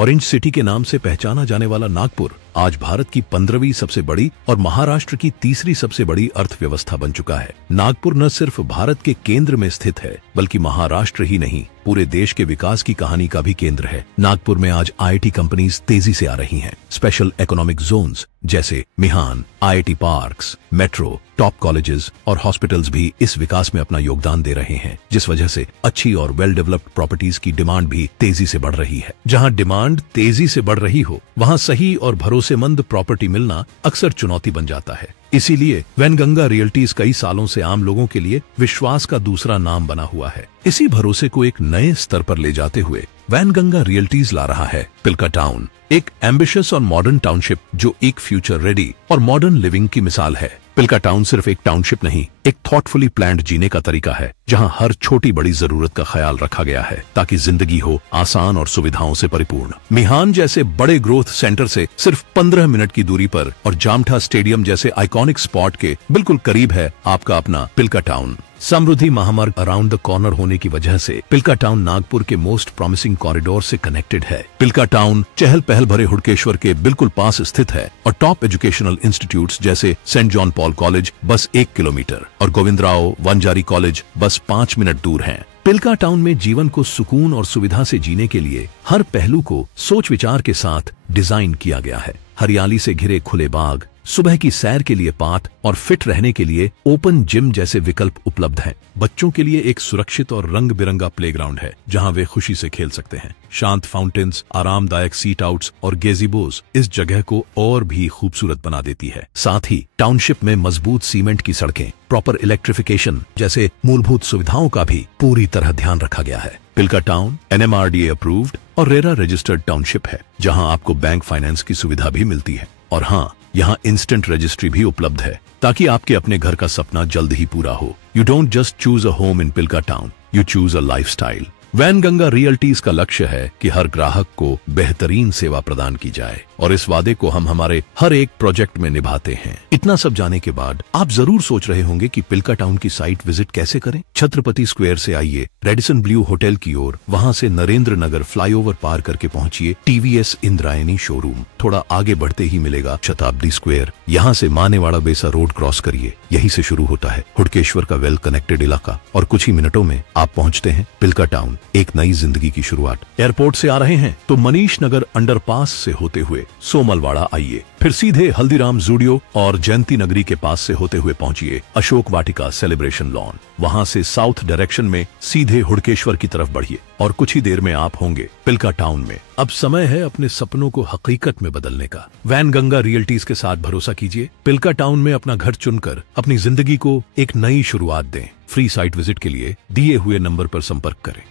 Orange city के नाम से पहचाना जाने वाला नागपुर आज भारत की 15वीं सबसे बड़ी और महाराष्ट्र की तीसरी सबसे बड़ी अर्थव्यवस्था बन चुका है। नागपुर न सिर्फ भारत के केंद्र में स्थित है बल्कि महाराष्ट्र ही नहीं पूरे देश के विकास की कहानी का भी केंद्र है। नागपुर में आज आईआईटी कंपनीज तेजी से आ रही हैं। स्पेशल इकोनॉमिक जोन्स जैसे Mihan, IIT parks, metro, top colleges और हॉस्पिटल्स भी इस विकास में अपना योगदान दे रहे हैं, जिस वजह से अच्छी और वेल डेवलप्ड प्रॉपर्टीज की डिमांड भी तेजी से बढ़ रही है। जहां डिमांड तेजी से बढ़ रही हो वहां सही और भरोसेमंद प्रॉपर्टी मिलना अक्सर चुनौती बन जाता है। इसीलिए वैनगंगा रियल्टीज कई सालों से आम लोगों के लिए विश्वास का दूसरा नाम बना हुआ है। इसी भरोसे को एक नए स्तर पर ले जाते हुए वैनगंगा रियल्टीज ला रहा है पिल्का टाउन, एक एम्बिशियस और मॉडर्न टाउनशिप जो एक फ्यूचर रेडी और मॉडर्न लिविंग की मिसाल है। पिल्का टाउन सिर्फ एक टाउनशिप नहीं, एक थॉटफुली प्लान्ड जीने का तरीका है जहां हर छोटी बड़ी जरूरत का ख्याल रखा गया है ताकि जिंदगी हो आसान और सुविधाओं से परिपूर्ण। मिहान जैसे बड़े ग्रोथ सेंटर से सिर्फ 15 मिनट की दूरी पर और जामठा स्टेडियम जैसे आइकॉनिक स्पॉट के बिल्कुल करीब है आपका अपना पिल्का टाउन। समृद्धि महामार्ग अराउंड द कॉर्नर होने की वजह से पिल्का टाउन नागपुर के मोस्ट प्रॉमिसिंग कॉरिडोर से कनेक्टेड है। पिल्का टाउन चहल पहल भरे हुडकेश्वर के बिल्कुल पास स्थित है और टॉप एजुकेशनल इंस्टीट्यूट्स जैसे सेंट जॉन पॉल कॉलेज बस 1 किलोमीटर और गोविंदराव वंजारी कॉलेज बस 5 मिनट दूर हैं। पिल्का टाउन में जीवन को सुकून और सुविधा से जीने के लिए हर पहलू को सोच विचार के साथ डिजाइन किया गया है। हरियाली से घिरे खुले बाग, सुबह की सैर के लिए पाथ और फिट रहने के लिए ओपन जिम जैसे विकल्प उपलब्ध हैं। बच्चों के लिए एक सुरक्षित और रंग बिरंगा प्लेग्राउंड है जहां वे खुशी से खेल सकते हैं। शांत फाउंटेन्स, आरामदायक सीट आउट्स और गेजीबोज इस जगह को और भी खूबसूरत बना देती है। साथ ही टाउनशिप में मजबूत सीमेंट की सड़कें, प्रॉपर इलेक्ट्रिफिकेशन जैसे मूलभूत सुविधाओं का भी पूरी तरह ध्यान रखा गया है। पिल्का टाउन एनएमआरडीए अप्रूव्ड और रेरा रजिस्टर्ड टाउनशिप है जहां आपको बैंक फाइनेंस की सुविधा भी मिलती है। और हाँ, यहाँ इंस्टेंट रजिस्ट्री भी उपलब्ध है ताकि आपके अपने घर का सपना जल्द ही पूरा हो। You don't just choose a home in Pilka town, you choose a lifestyle. Wainganga realties का लक्ष्य है कि हर ग्राहक को बेहतरीन सेवा प्रदान की जाए और इस वादे को हम हमारे हर एक प्रोजेक्ट में निभाते हैं। इतना सब जाने के बाद आप जरूर सोच रहे होंगे कि पिल्का टाउन की साइट विजिट कैसे करें। छत्रपति स्क्वायर से आइए रेडिसन ब्लू होटल की ओर, वहां से नरेंद्र नगर फ्लाईओवर पार करके पहुंचिए टीवीएस इंद्रायणी शोरूम। थोड़ा आगे बढ़ते ही मिलेगा शताब्दी स्क्वायर। यहाँ से मानेवाड़ा बेसा रोड क्रॉस करिए, यहीं से शुरू होता है हुडकेश्वर का वेल कनेक्टेड इलाका और कुछ ही मिनटों में आप पहुंचते हैं पिल्का टाउन, एक नई जिंदगी की शुरुआत। एयरपोर्ट से आ रहे हैं तो मनीष नगर अंडरपास से होते हुए सोमलवाड़ा आइए, फिर सीधे हल्दीराम जूडियो और जयंती नगरी के पास से होते हुए पहुंचिए अशोक वाटिका सेलिब्रेशन लॉन। वहां से साउथ डायरेक्शन में सीधे हुडकेश्वर की तरफ बढ़िए और कुछ ही देर में आप होंगे पिल्का टाउन में। अब समय है अपने सपनों को हकीकत में बदलने का। वैनगंगा रियल्टीज के साथ भरोसा कीजिए, पिल्का टाउन में अपना घर चुनकर अपनी जिंदगी को एक नई शुरुआत दें। फ्री साइट विजिट के लिए दिए हुए नंबर पर संपर्क करें।